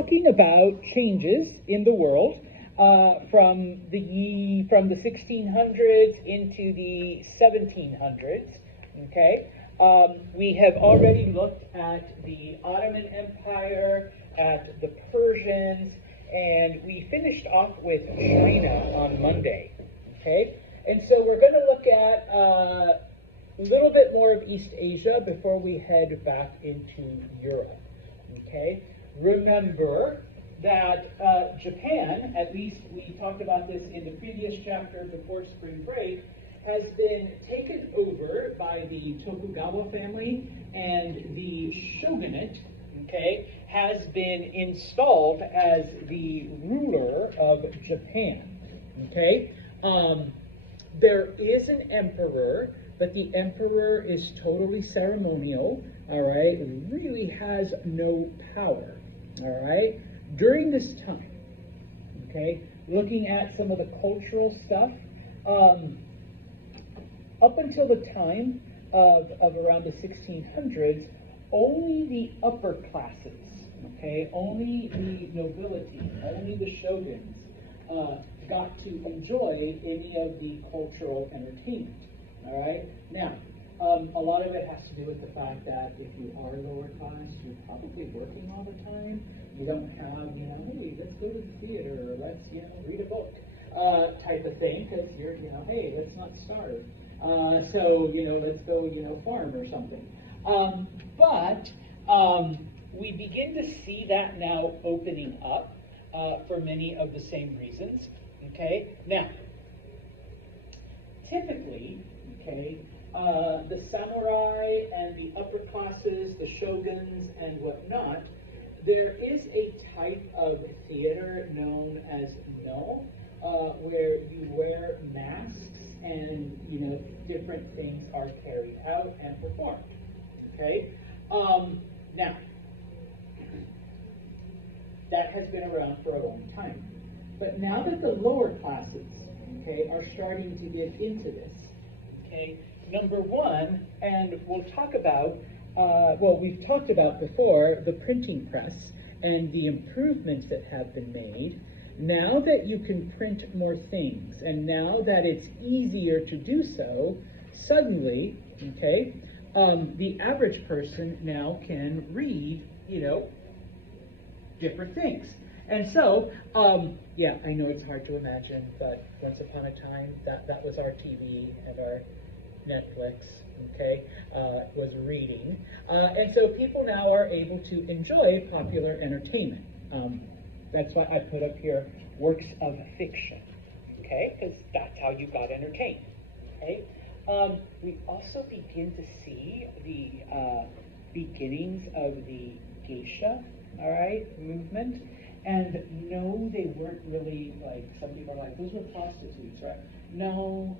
Talking about changes in the world from the 1600s into the 1700s. Okay, we have already looked at the Ottoman Empire, at the Persians, and we finished off with China on Monday. Okay, and so we're going to look at a little bit more of East Asia before we head back into Europe. Okay, remember that Japan, at least we talked about this in the previous chapter before spring break, has been taken over by the Tokugawa family, and the shogunate, okay, has been installed as the ruler of Japan. Okay, there is an emperor, but the emperor is totally ceremonial, all right, really has no power, all right, during this time. Okay, looking at some of the cultural stuff, up until the time of around the 1600s, only the upper classes, okay, only the nobility, only the shoguns got to enjoy any of the cultural entertainment. All right. Now, a lot of it has to do with the fact that if you are lower class, you're probably working all the time. You don't have, hey, let's go to the theater, or let's, read a book, type of thing, because you're, hey, let's not starve. So, let's go, farm or something. But we begin to see that now opening up for many of the same reasons. Okay. Now, typically, okay, the samurai and the upper classes, the shoguns and whatnot, there is a type of theater known as no, where you wear masks and, different things are carried out and performed. Okay? Now, that has been around for a long time. But now that the lower classes, okay, are starting to get into this, okay, number one, and we'll talk about, we've talked about before, the printing press and the improvements that have been made. Now that you can print more things, and now that it's easier to do so, suddenly, okay, the average person now can read, different things. And so, yeah, I know it's hard to imagine, but once upon a time, that was our TV and our Netflix, okay, was reading. And so people now are able to enjoy popular entertainment. That's why I put up here works of fiction, okay, because that's how you got entertained, okay. We also begin to see the beginnings of the geisha, all right, movement. And no, they weren't really like, some people are like, those were prostitutes, right? No,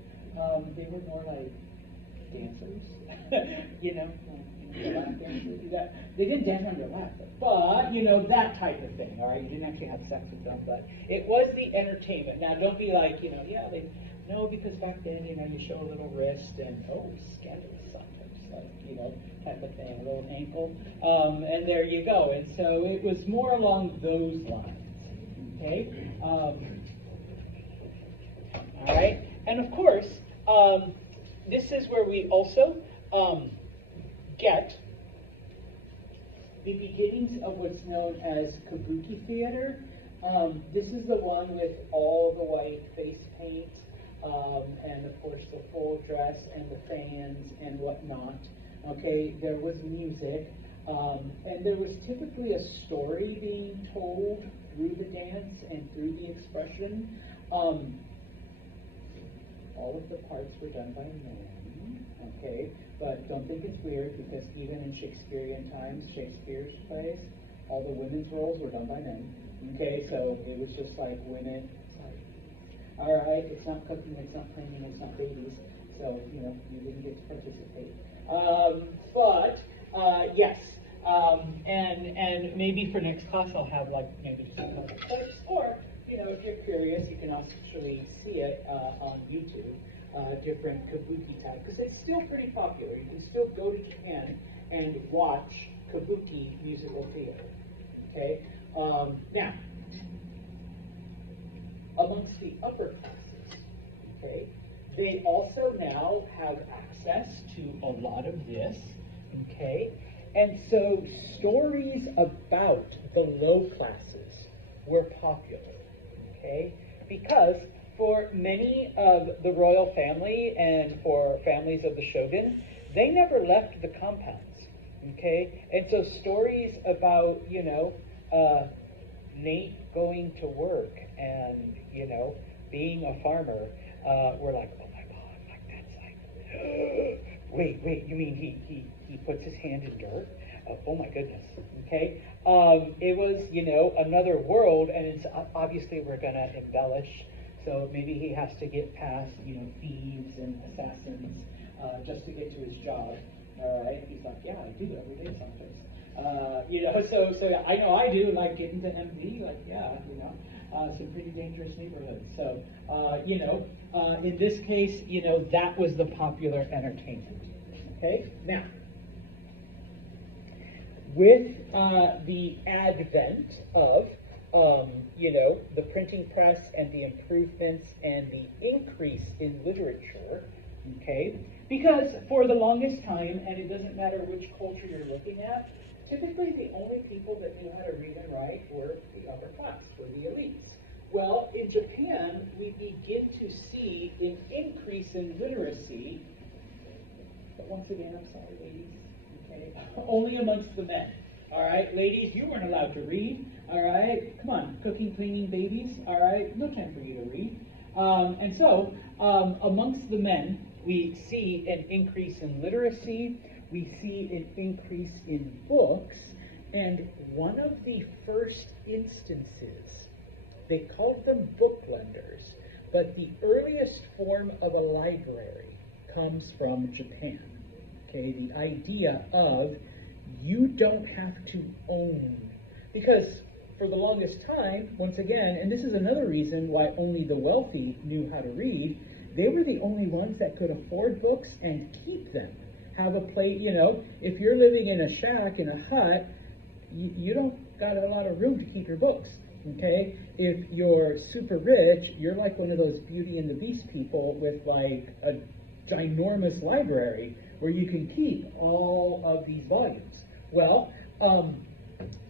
they were more like dancers, lap dancers. They didn't dance on their lap, but, that type of thing, all right? You didn't actually have sex with them, but it was the entertainment. Now, don't be like, no, because back then, you show a little wrist and, scandalous sometimes, like, type of thing, a little ankle, and there you go. And so it was more along those lines, okay? All right, and of course, this is where we also get the beginnings of what's known as kabuki theater. This is the one with all the white face paint, and of course the full dress and the fans and whatnot. Okay, there was music, and there was typically a story being told through the dance and through the expression. All of the parts were done by men, okay, but don't think it's weird, because even in Shakespearean times, Shakespeare's plays, all the women's roles were done by men, okay, so it was just like women, all right, it's not cooking, it's not cleaning, it's not babies, so, you didn't get to participate. Yes, and maybe for next class I'll have maybe just a couple clips, or if you're curious, you can actually see it on YouTube, different kabuki type, because it's still pretty popular. You can still go to Japan and watch kabuki musical theater. Okay, Now, amongst the upper classes, okay, they also now have access to a lot of this, okay, and so stories about the low classes were popular, okay, because for many of the royal family and for families of the shogun, they never left the compounds, okay, and so stories about, Nate going to work and, being a farmer, were like, oh my God, like that's like, wait, you mean he puts his hand in dirt? Oh my goodness, okay? It was, another world, and it's obviously we're gonna embellish, so maybe he has to get past, thieves and assassins, just to get to his job, all right? He's like, yeah, I do every day sometimes. So yeah, I know I do, like getting to MD, like, yeah, some pretty dangerous neighborhoods. So, in this case, that was the popular entertainment. Okay, now, with the advent of, the printing press and the improvements and the increase in literature, okay, because for the longest time, and it doesn't matter which culture you're looking at, typically the only people that knew how to read and write were the upper class, were the elites. Well, in Japan, we begin to see an increase in literacy, but once again, I'm sorry, ladies, okay, only amongst the men. All right, ladies, you weren't allowed to read. All right, come on, cooking, cleaning, babies. All right, no time for you to read. And so, amongst the men, we see an increase in literacy. We see an increase in books. And one of the first instances, they called them book lenders, but the earliest form of a library comes from Japan. Okay, the idea of you don't have to own, because for the longest time, once again, and this is another reason why only the wealthy knew how to read, they were the only ones that could afford books and keep them. Have a place, if you're living in a shack, in a hut, you don't got a lot of room to keep your books, okay? If you're super rich, you're like one of those Beauty and the Beast people with like a ginormous library where you can keep all of these volumes. Well,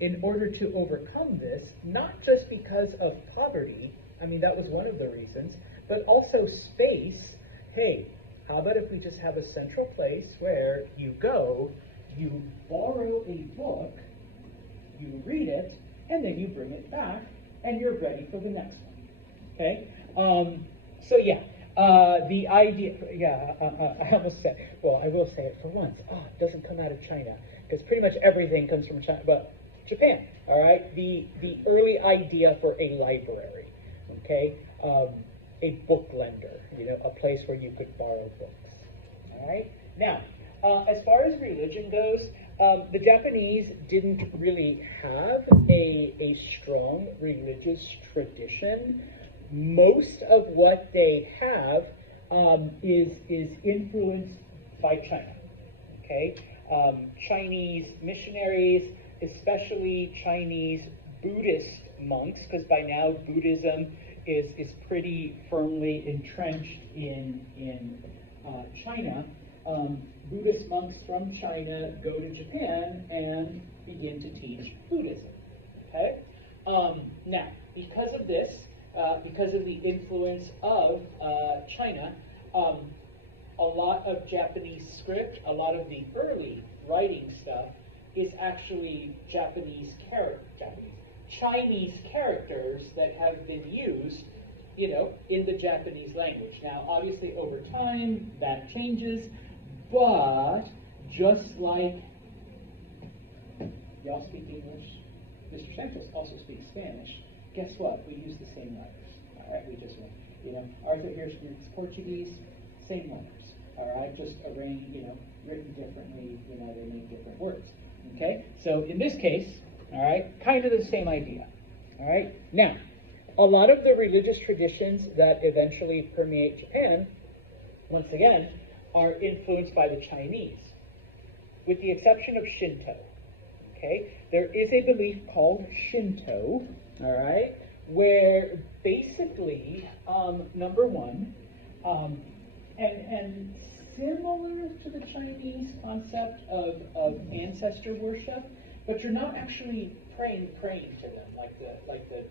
in order to overcome this, not just because of poverty, I mean, that was one of the reasons, but also space. Hey, how about if we just have a central place where you go, you borrow a book, you read it, and then you bring it back, and you're ready for the next one, okay? So yeah, the idea, I almost said, well, I will say it for once, it doesn't come out of China, because pretty much everything comes from China, but Japan, all right? The early idea for a library, okay? A book lender, a place where you could borrow books, all right? Now, as far as religion goes, the Japanese didn't really have a strong religious tradition. Most of what they have is influenced by China, okay? Chinese missionaries, especially Chinese Buddhist monks, because by now Buddhism is pretty firmly entrenched in China. Buddhist monks from China go to Japan and begin to teach Buddhism. Okay? Now, because of this, because of the influence of China, a lot of Japanese script, a lot of the early writing stuff is actually Chinese characters that have been used, in the Japanese language. Now, obviously, over time, that changes, but just like y'all speak English, Mr. Santos also speaks Spanish, guess what? We use the same letters. All right, we just went, Arthur here speaks Portuguese, same letters. All right, just arranged, written differently, they make different words. Okay, so in this case, all right, kind of the same idea. All right, now, a lot of the religious traditions that eventually permeate Japan, once again, are influenced by the Chinese, with the exception of Shinto. Okay, there is a belief called Shinto, all right, where basically, number one, and similar to the Chinese concept of ancestor worship, but you're not actually praying to them like the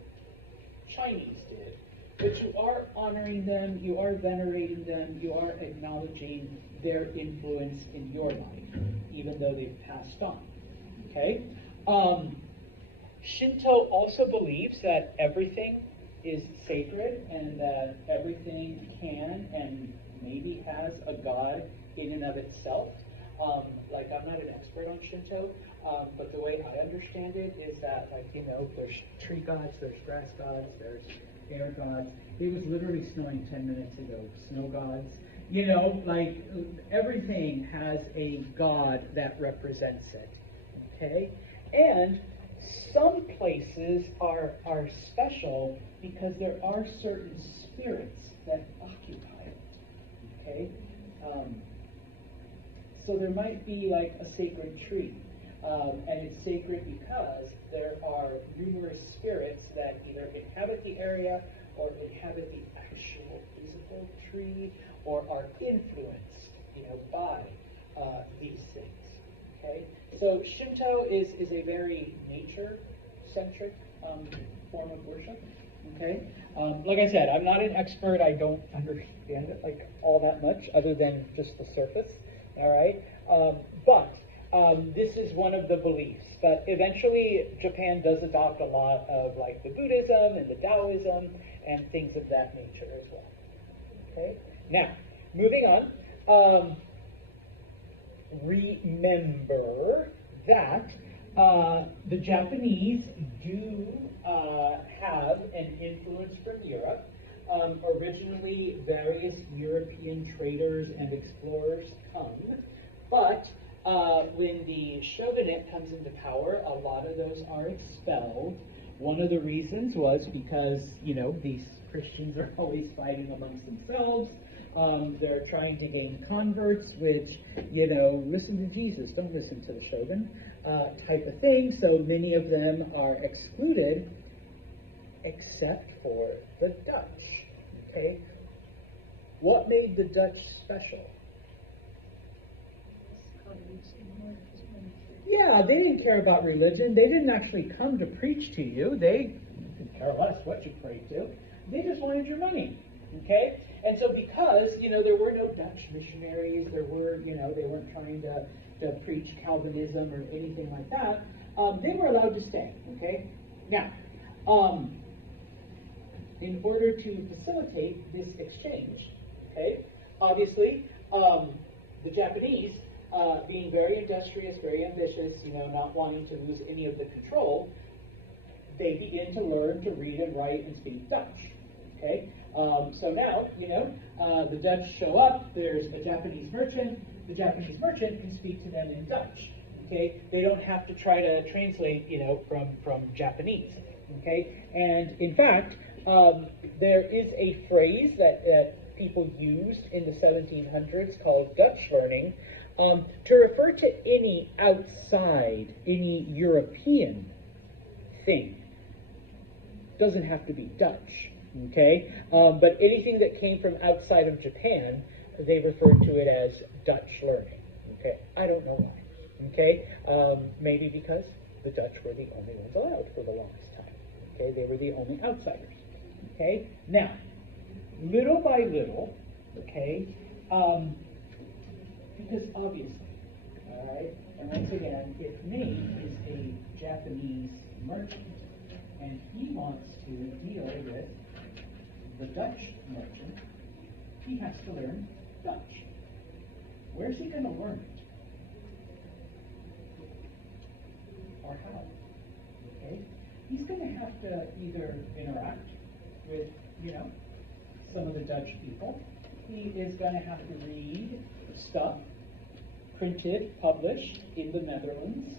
Chinese did. But you are honoring them, you are venerating them, you are acknowledging their influence in your life, even though they've passed on. Okay? Shinto also believes that everything is sacred and that everything can and maybe has a god in and of itself. Like, I'm not an expert on Shinto, but the way I understand it is that, like, you know, there's tree gods, there's grass gods, there's air gods. It was literally snowing 10 minutes ago. Snow gods. You know, like, everything has a god that represents it. Okay? And some places are special because there are certain spirits that occupy it. Okay? So there might be like a sacred tree, and it's sacred because there are numerous spirits that either inhabit the area or inhabit the actual physical tree or are influenced, you know, by these things. Okay, so Shinto is a very nature-centric form of worship. Okay, like I said, I'm not an expert. I don't understand it like all that much, other than just the surface. All right, but this is one of the beliefs. But eventually, Japan does adopt a lot of like the Buddhism and the Taoism and things of that nature as well. Okay, now moving on. Remember that the Japanese do have an influence from Europe. Originally, various European traders and explorers come, but when the shogunate comes into power, a lot of those are expelled. One of the reasons was because, you know, these Christians are always fighting amongst themselves. They're trying to gain converts, which, you know, listen to Jesus, don't listen to the shogun, type of thing. So many of them are excluded, except for the Dutch. Okay? What made the Dutch special? Yeah, they didn't care about religion. They didn't actually come to preach to you. They didn't care less what you prayed to. They just wanted your money. Okay? And so because, you know, there were no Dutch missionaries, there were, you know, they weren't trying to preach Calvinism or anything like that, they were allowed to stay. Okay? Now, in order to facilitate this exchange, okay, obviously, the Japanese, being very industrious, very ambitious, you know, not wanting to lose any of the control, they begin to learn to read and write and speak Dutch. Okay, so now, you know, the Dutch show up, there's a Japanese merchant, the Japanese merchant can speak to them in Dutch. Okay, they don't have to try to translate, you know, from Japanese. Okay, and in fact, there is a phrase that people used in the 1700s called Dutch learning to refer to any outside, any European thing. Doesn't have to be Dutch, okay? But anything that came from outside of Japan, they referred to it as Dutch learning, okay? I don't know why, okay? Maybe because the Dutch were the only ones allowed for the longest time, okay? They were the only outsiders, okay? Now, little by little, okay, because obviously, all right, and once again, if Nate is a Japanese merchant and he wants to deal with the Dutch merchant, he has to learn Dutch. Where's he going to learn it? Or how? Okay, he's going to have to either interact with, you know, some of the Dutch people. He is going to have to read stuff printed, published in the Netherlands,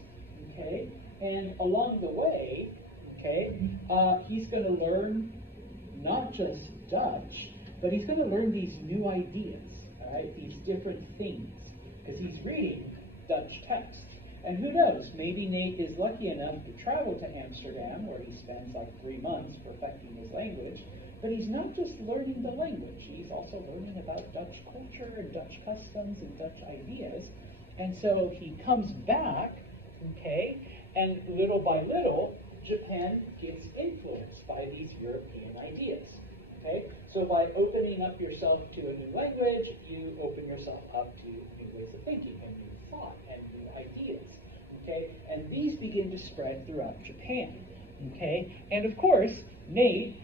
okay? And along the way, okay, he's going to learn not just Dutch, but he's going to learn these new ideas, all right? These different things, because he's reading Dutch text. And who knows, maybe Nate is lucky enough to travel to Amsterdam, where he spends like 3 months perfecting his language, but he's not just learning the language, he's also learning about Dutch culture and Dutch customs and Dutch ideas. And so he comes back, okay, and little by little, Japan gets influenced by these European ideas. Okay? So by opening up yourself to a new language, you open yourself up to new ways of thinking and new thought and new ideas. Okay? And these begin to spread throughout Japan. Okay? And of course, Nate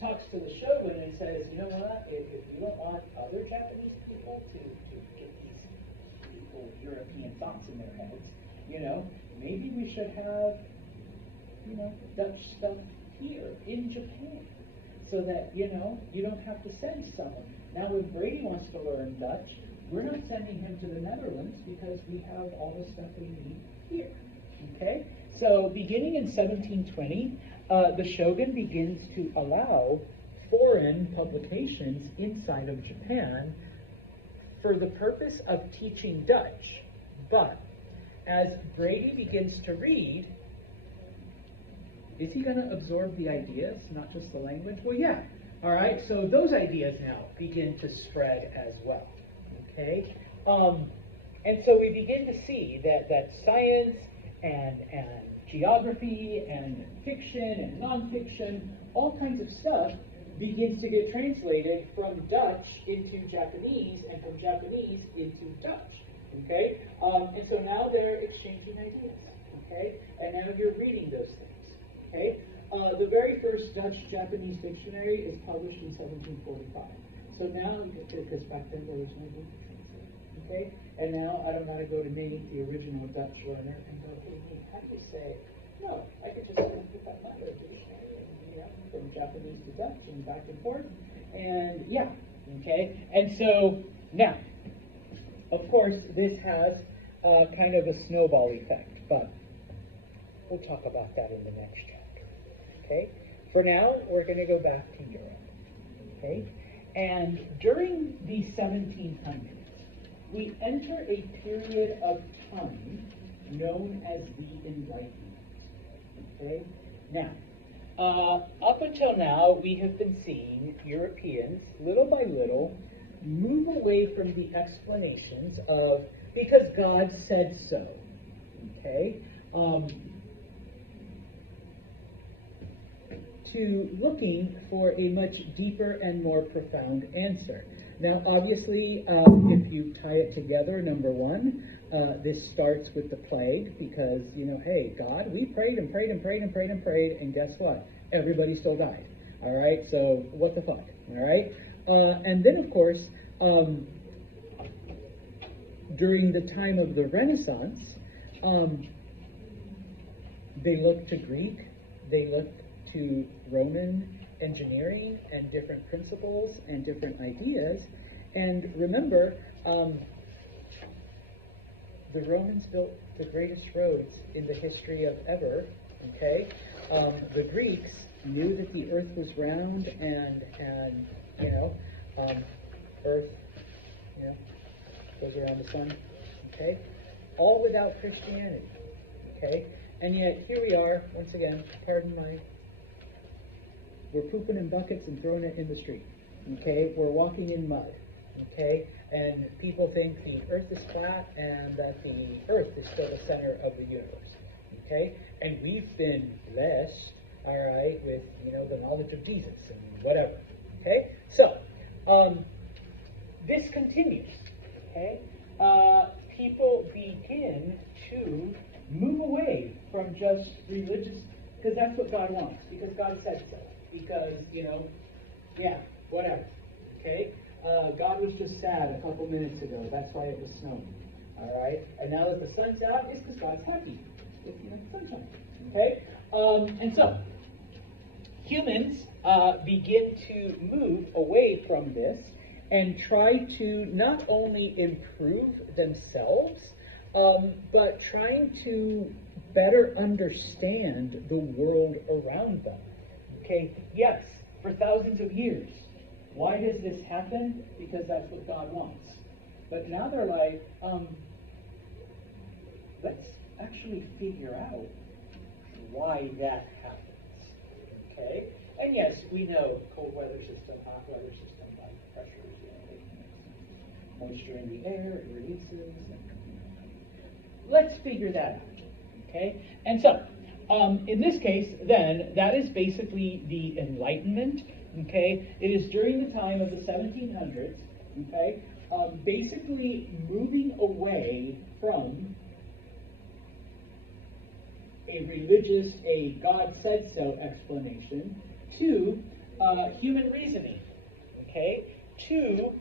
talks to the shogun and says, you know what, if you don't want other Japanese people to get these beautiful European thoughts in their heads, you know, maybe we should have, you know, Dutch stuff here in Japan, so that, you know, you don't have to send someone. Now, if Brady wants to learn Dutch, we're not sending him to the Netherlands because we have all the stuff we need here. Okay? So, beginning in 1720, the shogun begins to allow foreign publications inside of Japan for the purpose of teaching Dutch. But as Brady begins to read, is he going to absorb the ideas, not just the language? Well, yeah. All right, so those ideas now begin to spread as well. Okay? And so we begin to see that science and geography and fiction and nonfiction, all kinds of stuff, begins to get translated from Dutch into Japanese and from Japanese into Dutch. Okay? And so now they're exchanging ideas. Okay? And now you're reading those things. Okay? The very first Dutch-Japanese dictionary is published in 1745. So now, because back then there was no dictionary. Okay? And now I don't got to go to Nate, the original Dutch learner, and go, hey, Nate, how do you say, no, I could just pick up my dictionary and, you know, from Japanese to Dutch and back and forth. And yeah, okay? And so now, of course, this has kind of a snowball effect, but we'll talk about that in the next chapter. Okay? For now, we're going to go back to Europe. Okay? And during the 1700s, we enter a period of time known as the Enlightenment. Okay? Now, up until now, we have been seeing Europeans, little by little, move away from the explanations of, because God said so. Okay? To looking for a much deeper and more profound answer. Now, obviously, if you tie it together, number one, this starts with the plague because, you know, hey, God, we prayed and prayed and prayed and prayed and prayed, and guess what? Everybody still died. All right, so what the fuck? All right? And then, of course, during the time of the Renaissance, they looked to Greek, they looked to Roman engineering and different principles and different ideas. And remember, the Romans built the greatest roads in the history of ever, okay? The Greeks knew that the earth was round and you know, earth, you know, goes around the sun, okay? All without Christianity, okay? And yet, here we are, once again, pardon my, we're pooping in buckets and throwing it in the street, okay? We're walking in mud, okay? And people think the earth is flat and that the earth is still the center of the universe, okay? And we've been blessed, all right, with, you know, the knowledge of Jesus and whatever, okay? So, this continues, okay? People begin to move away from just religious, because that's what God wants, because God said so. Because, you know, yeah, whatever, okay? God was just sad a couple minutes ago. That's why it was snowing, all right? And now that the sun's out, it's because God's happy with, you know, sunshine, okay? And so, humans begin to move away from this and try to not only improve themselves, but trying to better understand the world around them. Okay, yes, for thousands of years. Why does this happen? Because that's what God wants. But now they're like, let's actually figure out why that happens, okay? And yes, we know cold weather system, hot weather system, like pressures, moisture in the air, it releases. Let's figure that out, okay? And so, in this case, then, that is basically the Enlightenment, okay? It is during the time of the 1700s, okay? Basically moving away from a religious, a God said so explanation to human reasoning, okay? To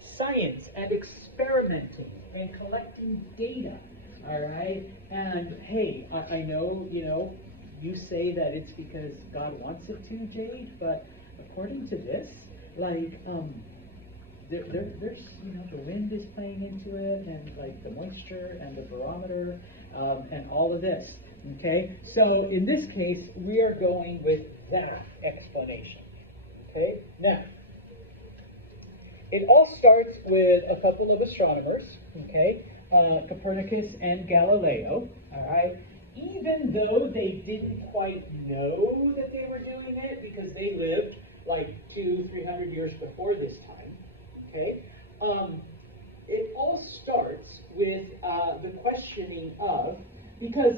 science and experimenting and collecting data, all right? And hey, I know, you say that it's because God wants it to, Jade, but according to this, like, there's, the wind is playing into it, and like the moisture and the barometer, and all of this, okay? So in this case, we are going with that explanation, okay? Now, it all starts with a couple of astronomers, okay? Copernicus and Galileo, all right? Even though they didn't quite know that they were doing it because they lived like 200-300 years before this time, okay? It all starts with the questioning of, because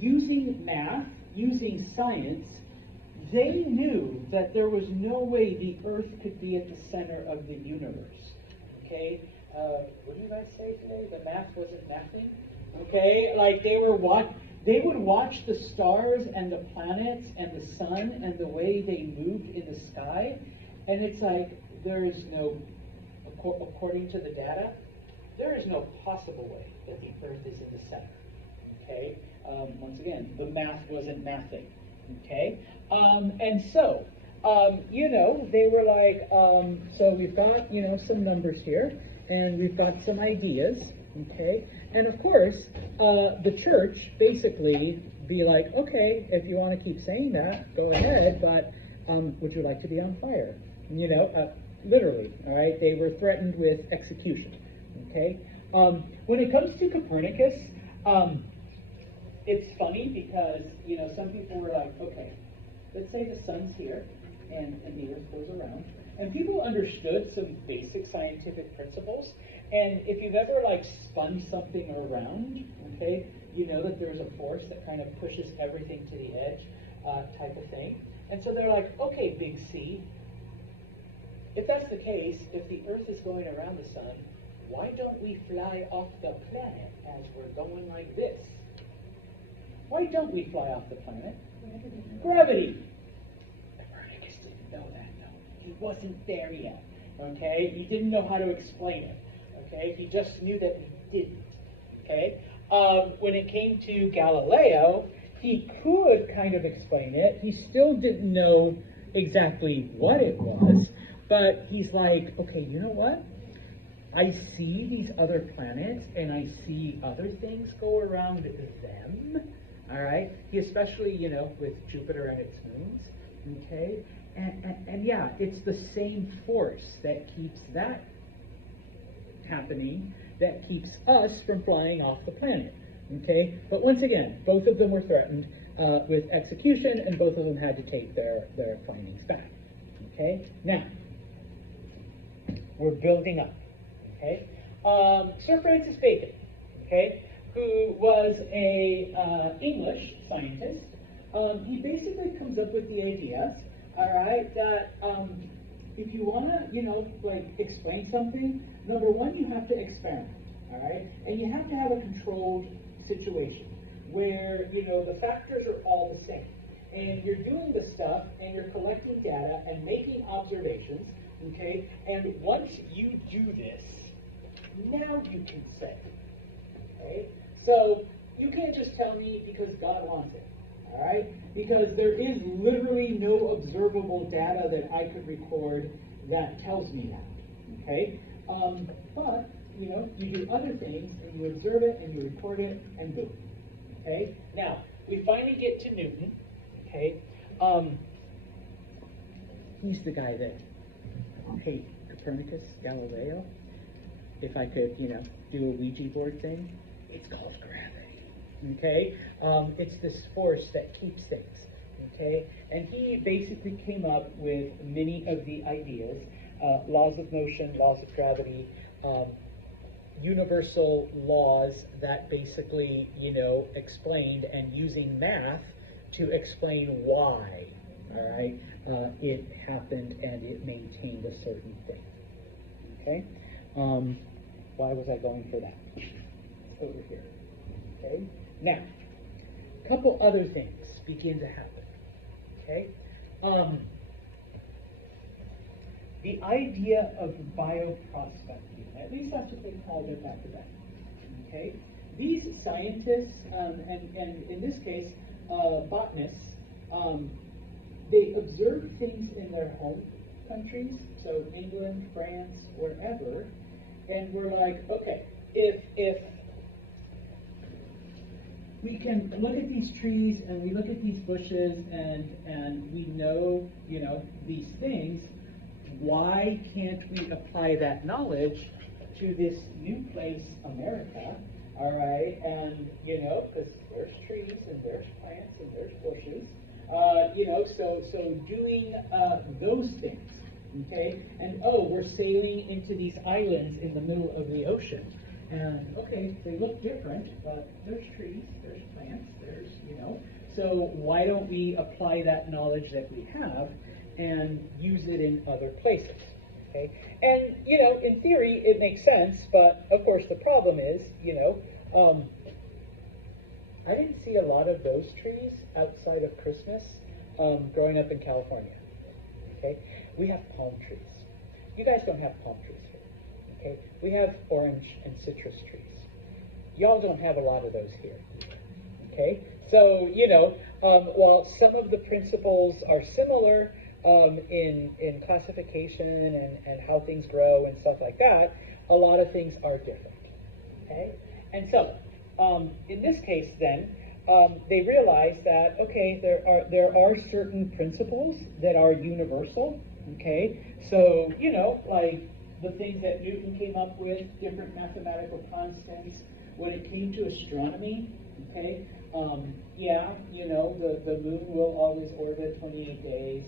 using math, using science, they knew that there was no way the Earth could be at the center of the universe, okay? What do you guys say today? The math wasn't mathing, okay? Like they would watch the stars and the planets and the sun and the way they moved in the sky, and it's like there is no, according to the data, there is no possible way that the Earth is in the center, okay? Once again, the math wasn't mathing, okay? And so, they were like, so we've got, some numbers here, and we've got some ideas, okay? And of course, the church basically be like, okay, if you want to keep saying that, go ahead, but would you like to be on fire? Literally, all right? They were threatened with execution, okay? When it comes to Copernicus, it's funny because, some people were like, okay, let's say the sun's here and the Earth goes around. And people understood some basic scientific principles. And if you've ever spun something around, okay, you know that there's a force that kind of pushes everything to the edge, type of thing. And so they're like, okay, big C, if that's the case, if the Earth is going around the sun, why don't we fly off the planet as we're going like this? Why don't we fly off the planet? Gravity. Copernicus didn't know that, though. He wasn't there yet, okay? He didn't know how to explain it, okay? He just knew that we didn't, okay? When it came to Galileo, he could kind of explain it. He still didn't know exactly what it was, but he's like, okay, you know what? I see these other planets, and I see other things go around them, all right? He especially, with Jupiter and its moons, okay? And yeah, it's the same force that keeps that happening, that keeps us from flying off the planet, okay? But once again, both of them were threatened with execution, and both of them had to take their findings back, okay? Now, we're building up, okay? Sir Francis Bacon, okay, who was a English scientist, he basically comes up with the idea, all right, that if you want to, explain something, number one, you have to experiment, all right? And you have to have a controlled situation where, the factors are all the same. And you're doing the stuff, and you're collecting data and making observations, okay? And once you do this, now you can say, okay? So you can't just tell me because God wants it, all right? Because there is literally no observable data that I could record that tells me that, okay? But, you do other things, and you observe it, and you record it, and boom, okay? Now, we finally get to Newton, okay? He's the guy that, hey, Copernicus, Galileo, if I could, do a Ouija board thing, It's called gravity. Okay, it's this force that keeps things. Okay, and he basically came up with many of the ideas, laws of motion, laws of gravity, universal laws that basically, explained, and using math to explain why, all right, it happened and it maintained a certain thing. Okay, why was I going for that? Over here. Okay, now, a couple other things begin to happen. Okay, the idea of bioprospecting, at least that's what they called it back then. Okay, these scientists, and in this case, botanists, they observed things in their home countries, so England, France, wherever, and were like, okay, if we can look at these trees and we look at these bushes and we know, these things, why can't we apply that knowledge to this new place, America, all right? And, because there's trees and there's plants and there's bushes, so doing those things, okay? And, we're sailing into these islands in the middle of the ocean. And, okay, they look different, but there's trees, there's plants, there's, so why don't we apply that knowledge that we have and use it in other places, okay? And, in theory, it makes sense, but, of course, the problem is, I didn't see a lot of those trees outside of Christmas growing up in California, okay? We have palm trees. You guys don't have palm trees here. Okay, we have orange and citrus trees. Y'all don't have a lot of those here. Okay, so while some of the principles are similar in classification and how things grow and stuff like that, a lot of things are different. Okay, and so in this case, then they realized that there are certain principles that are universal. Okay, so like the things that Newton came up with, different mathematical constants. When it came to astronomy, okay, the moon will always orbit 28 days,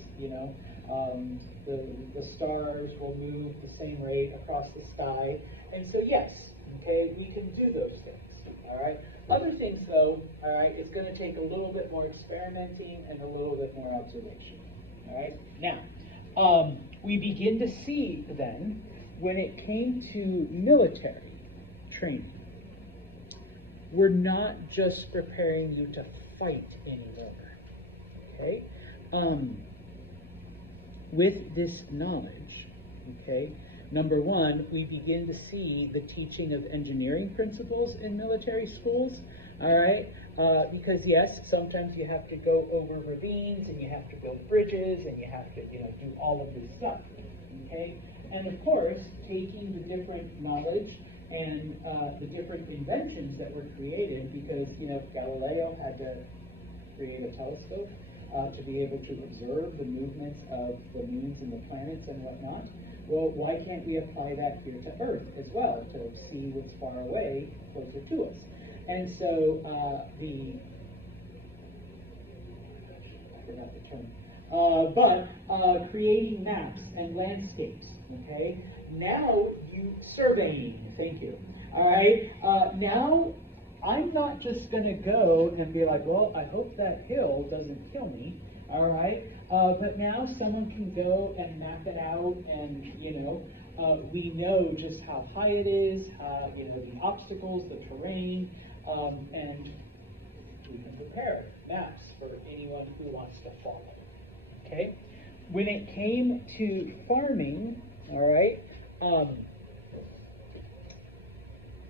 the stars will move the same rate across the sky. And so, yes, okay, we can do those things, all right? Other things, though, all right, it's going to take a little bit more experimenting and a little bit more observation, all right? Now, we begin to see, then, when it came to military training, we're not just preparing you to fight anymore, okay? With this knowledge, okay, number one, we begin to see the teaching of engineering principles in military schools, all right? Because yes, sometimes you have to go over ravines and you have to build bridges and you have to, do all of this stuff, okay? And of course, taking the different knowledge and the different inventions that were created, because Galileo had to create a telescope to be able to observe the movements of the moons and the planets and whatnot. Well, why can't we apply that here to Earth as well, to see what's far away, closer to us? And so I forgot the term, creating maps and landscapes. Okay, now surveying, thank you. All right, now I'm not just going to go and be like, well, I hope that hill doesn't kill me. All right, but now someone can go and map it out, and we know just how high it is, the obstacles, the terrain, and we can prepare maps for anyone who wants to follow. Okay, when it came to farming, all right,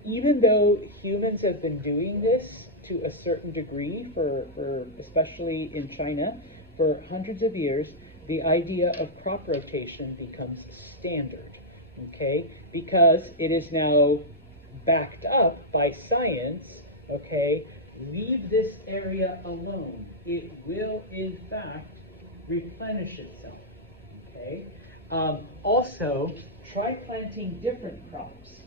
even though humans have been doing this to a certain degree for especially in China for hundreds of years, the idea of crop rotation becomes standard, okay, because it is now backed up by science. Okay, leave this area alone. It will, in fact, replenish itself. Okay. Also, try planting different crops.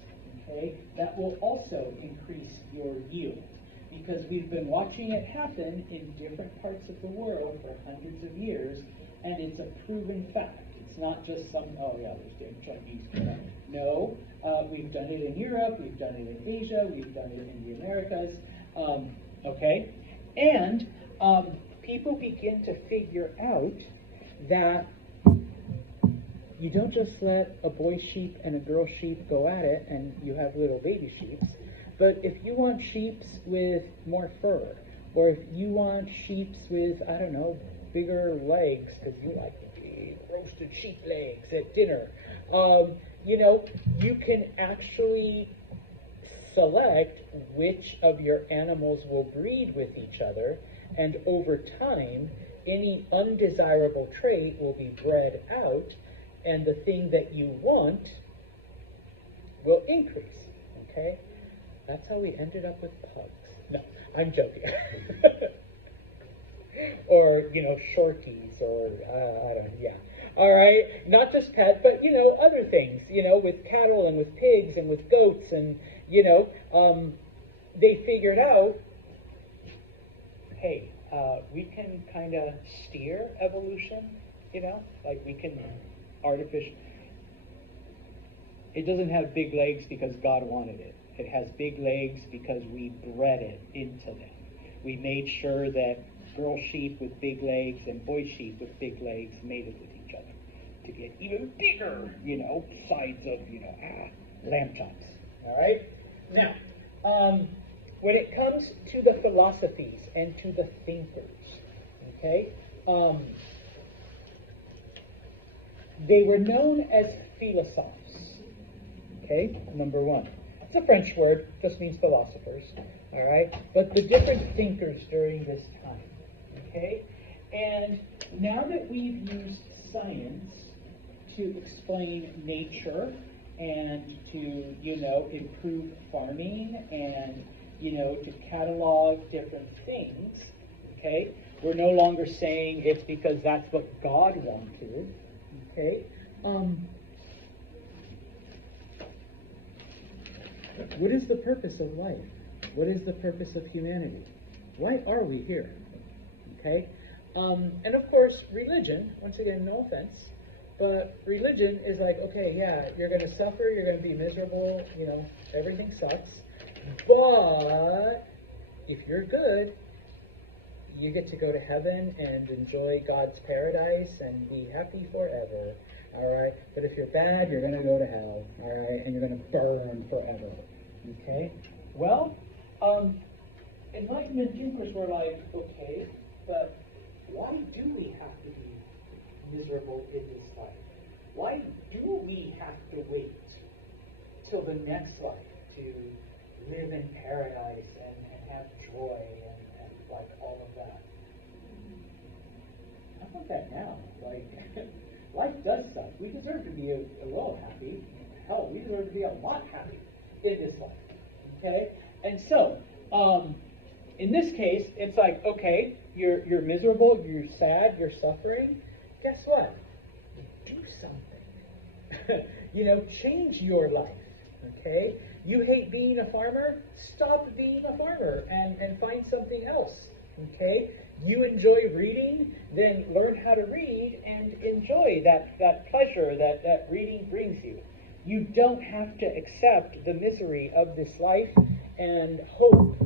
okay, that will also increase your yield. Because we've been watching it happen in different parts of the world for hundreds of years, and it's a proven fact. It's not just some, oh yeah, there's damn Chinese crap. No, we've done it in Europe, we've done it in Asia, we've done it in the Americas, okay? And people begin to figure out that you don't just let a boy sheep and a girl sheep go at it and you have little baby sheeps, but if you want sheeps with more fur, or if you want sheeps with, I don't know, bigger legs, because you like to eat roasted sheep legs at dinner, you know, you can actually select which of your animals will breed with each other, and over time, any undesirable trait will be bred out, and the thing that you want will increase, okay? That's how we ended up with pugs. No, I'm joking. Or, you know, shorties, or, I don't know, yeah. All right, not just pets, but, you know, other things, you know, with cattle and with pigs and with goats and, you know, they figured out, hey, we can kind of steer evolution, you know, like we can artificial. It doesn't have big legs because God wanted it. It has big legs because we bred it into them. We made sure that girl sheep with big legs and boy sheep with big legs mated with each other to get even bigger, you know, sides of, you know, lamb chops. All right? Now, when it comes to the philosophies and to the thinkers, okay, they were known as philosophes, okay, number one. It's a French word, just means philosophers, all right? But the different thinkers during this time, okay? And now that we've used science to explain nature and to, you know, improve farming and, you know, to catalog different things, okay? We're no longer saying it's because that's what God wanted, okay? What is the purpose of life? What is the purpose of humanity? Why are we here? Okay? And of course, religion, once again, no offense, but religion is like, okay, yeah, you're going to suffer, you're going to be miserable, you know, everything sucks, but if you're good, you get to go to heaven and enjoy God's paradise and be happy forever. All right? But if you're bad, you're going to go to hell. All right? And you're going to burn forever. Okay? Well, Enlightenment thinkers were like, okay, but why do we have to be miserable in this life? Why do we have to wait till the next life to live in paradise and have joy and like all of that? How about that now? Like, life does suck. We deserve to be a little happy. Hell, we deserve to be a lot happy in this life. Okay? And so, in this case, it's like, okay, you're miserable, you're sad, you're suffering. Guess what? Do something. You know, change your life. Okay? You hate being a farmer? Stop being a farmer and find something else. Okay? You enjoy reading? Then learn how to read and enjoy that pleasure that reading brings you. You don't have to accept the misery of this life and hope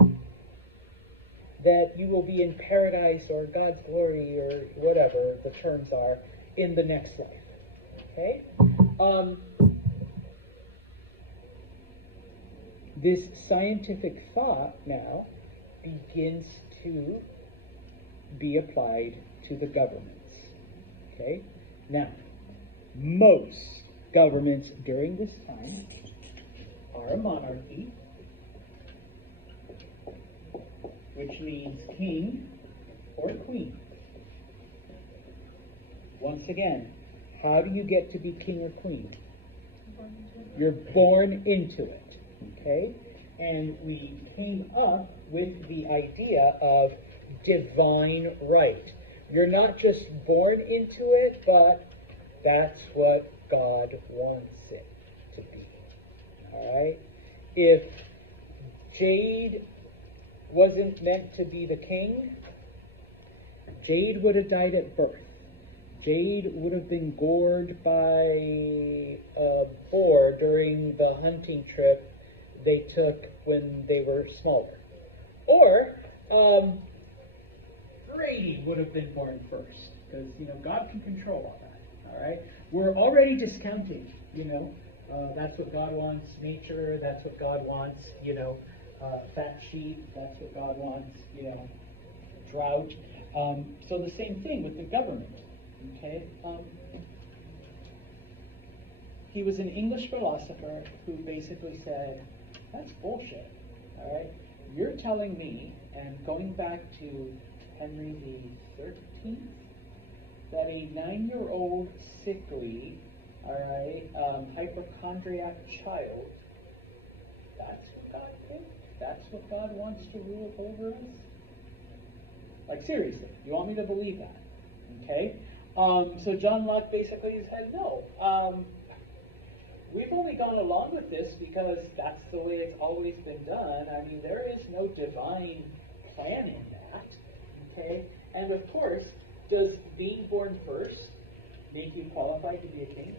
that you will be in paradise or God's glory or whatever the terms are in the next life. Okay? This scientific thought now begins to be applied to the governments. Okay? Now, most governments during this time are a monarchy, which means king or queen. Once again, how do you get to be king or queen? You're born into it. Okay? And we came up with the idea of divine right. You're not just born into it, but that's what God wants it to be. All right? if Jade wasn't meant to be the king, Jade would have died at birth. Jade would have been gored by a boar during the hunting trip they took when they were smaller. Or Brady would have been born first, because God can control all that. All right, we're already discounting. That's what God wants. Nature. That's what God wants. Fat sheep. That's what God wants. Drought. So the same thing with the government. Okay. He was an English philosopher who basically said, "That's bullshit." All right. You're telling me, and going back to Henry the 13th, that a 9-year-old sickly, hypochondriac child, that's what God picked? That's what God wants to rule over us? Like, seriously, you want me to believe that? Okay? So John Locke basically said, no. We've only gone along with this because that's the way it's always been done. I mean, there is no divine plan in that. Okay? And of course, does being born first make you qualified to be a king?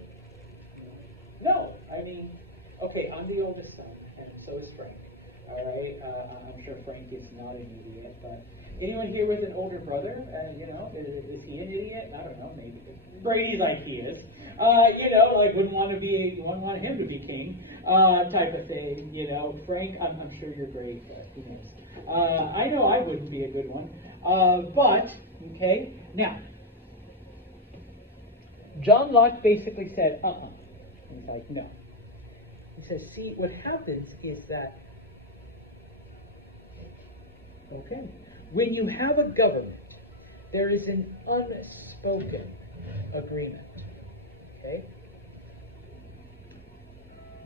No. I mean, okay, I'm the oldest son, and so is Frank. All right? I'm sure Frank is not an idiot, but anyone here with an older brother? Is he an idiot? I don't know, maybe. Brady's like he is. Wouldn't want him to be king, type of thing. Frank, I'm sure you're great, but who knows? I know I wouldn't be a good one. But okay, now John Locke basically said, He's like, no. He says, see, what happens is that, okay, when you have a government, there is an unspoken agreement. Okay?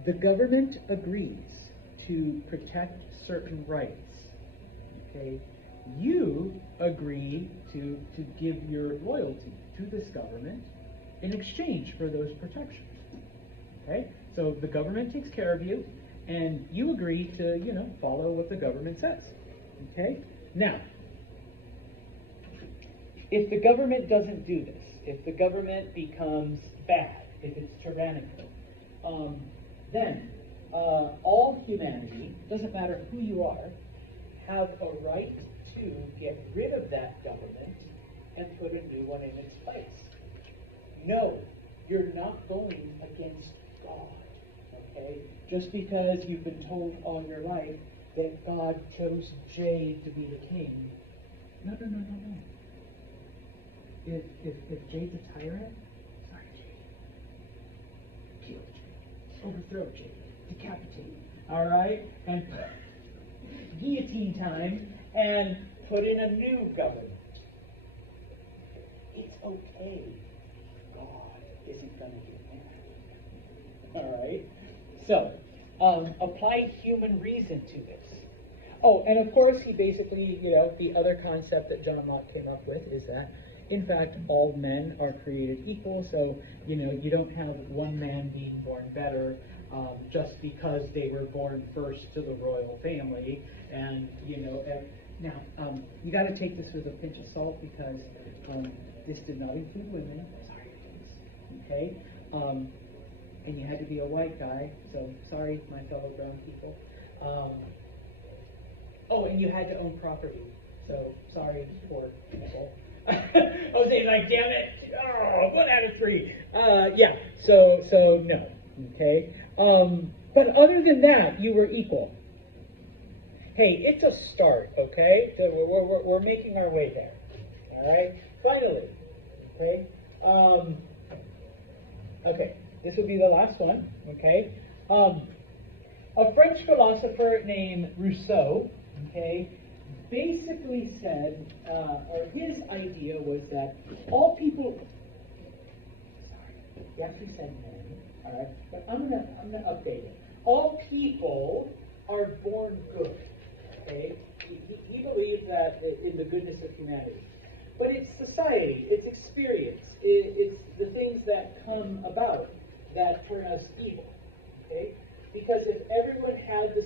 The government agrees to protect certain rights. Okay? You agree to give your loyalty to this government in exchange for those protections. Okay? So the government takes care of you, and you agree to, follow what the government says. Okay? Now, if the government doesn't do this, if the government becomes bad, if it's tyrannical, then all humanity, doesn't matter who you are, have a right to get rid of that government and put a new one in its place. No, you're not going against God, okay? Just because you've been told all your life that God chose Jade to be the king. No. If Jade's a tyrant, sorry, Jade. Kill Jade. Overthrow Jade. Decapitate. All right? And guillotine time, and put in a new government. It's okay. God isn't going to do that. All right? So, apply human reason to this. Oh, and of course, he basically, the other concept that John Locke came up with is that, in fact, all men are created equal. So, you don't have one man being born better just because they were born first to the royal family. And, now, you got to take this with a pinch of salt because this did not include women. Sorry, please. Okay? And you had to be a white guy. So, sorry, my fellow brown people. And you had to own property. So, sorry, poor people. Jose's like, damn it. Oh, 1 out of 3. Yeah, so no. Okay? But other than that, you were equal. Hey, it's a start, okay? So we're making our way there. All right? Finally, okay? Okay, this will be the last one, okay? A French philosopher named Rousseau, okay, basically said, or his idea was that all people, sorry, he actually said men, all right, but I'm gonna update it. All people are born good, okay? He believed that in the goodness of humanity. But it's society, it's experience, it's the things that come about that turn us evil, okay? Because if everyone had the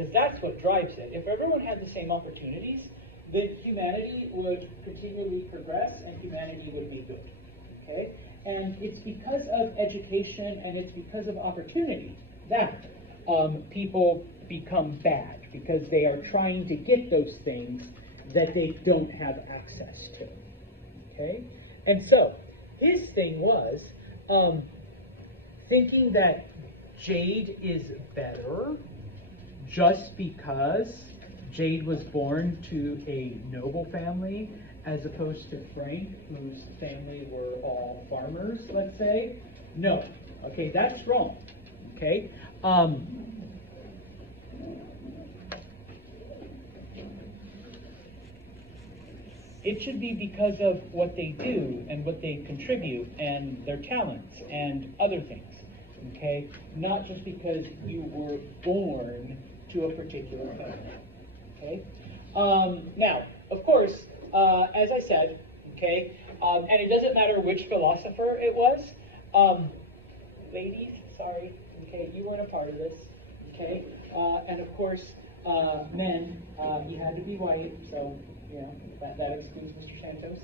because that's what drives it. If everyone had the same opportunities, then humanity would continually progress and humanity would be good. Okay? And it's because of education and it's because of opportunity that people become bad, because they are trying to get those things that they don't have access to. Okay? And so, his thing was thinking that Jade is better just because Jade was born to a noble family, as opposed to Frank, whose family were all farmers, let's say. No. Okay, that's wrong. Okay? It should be because of what they do and what they contribute and their talents and other things. Okay? Not just because you were born to a particular family. Okay? Now, of course, as I said, okay, and it doesn't matter which philosopher it was. Ladies, sorry, okay, you weren't a part of this, okay? And of course, men, you had to be white, so, you know, that excludes Mr. Santos.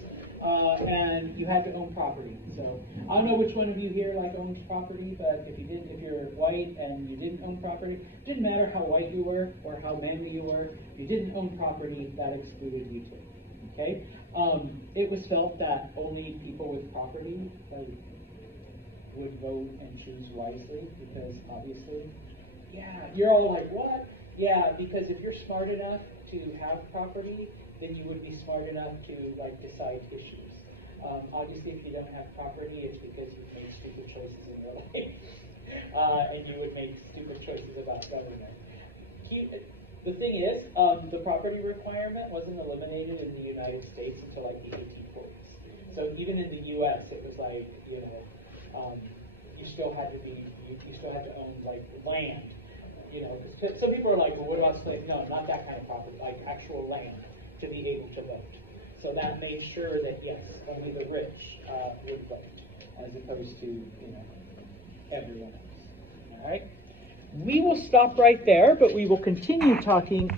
And you had to own property. So I don't know which one of you here owns property, but if you're white and you didn't own property, it didn't matter how white you were or how manly you were, if you didn't own property, that excluded you too. Okay? It was felt that only people with property would vote and choose wisely, because obviously, yeah, you're all like, what? Yeah, because if you're smart enough to have property, then you would be smart enough to decide issues. Obviously, if you don't have property, it's because you've made stupid choices in your life, and you would make stupid choices about government. The thing is, the property requirement wasn't eliminated in the United States until the 1840s. So even in the U.S., it was you still had to own land. Because some people are like, well, what about slaves? No, not that kind of property, actual land to be able to vote. So that made sure that, yes, only the rich would vote, as opposed to, everyone else. All right? We will stop right there, but we will continue talking